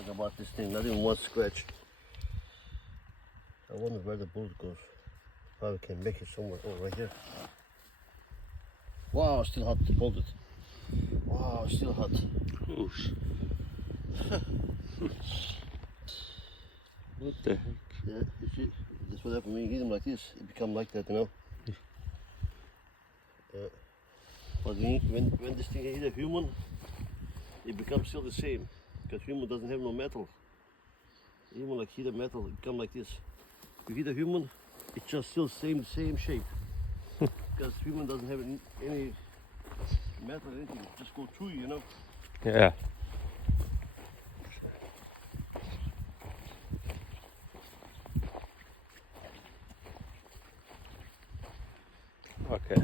metallic about this thing, not even one scratch. I wonder where the bullet goes. Probably can make it somewhere. Oh, right here. Wow, still hot. Hold it. Wow, still hot. Oosh. What the heck? Yeah, you see, that's what happened when you heat them like this. It become like that, you know. Yeah. But when this thing hit a human, it becomes still the same, because human doesn't have no metal. Even like hit a metal, it become like this. You hit a human, it's just still same shape, because human doesn't have any metal or anything. It just go through you, you know. Yeah. Okay.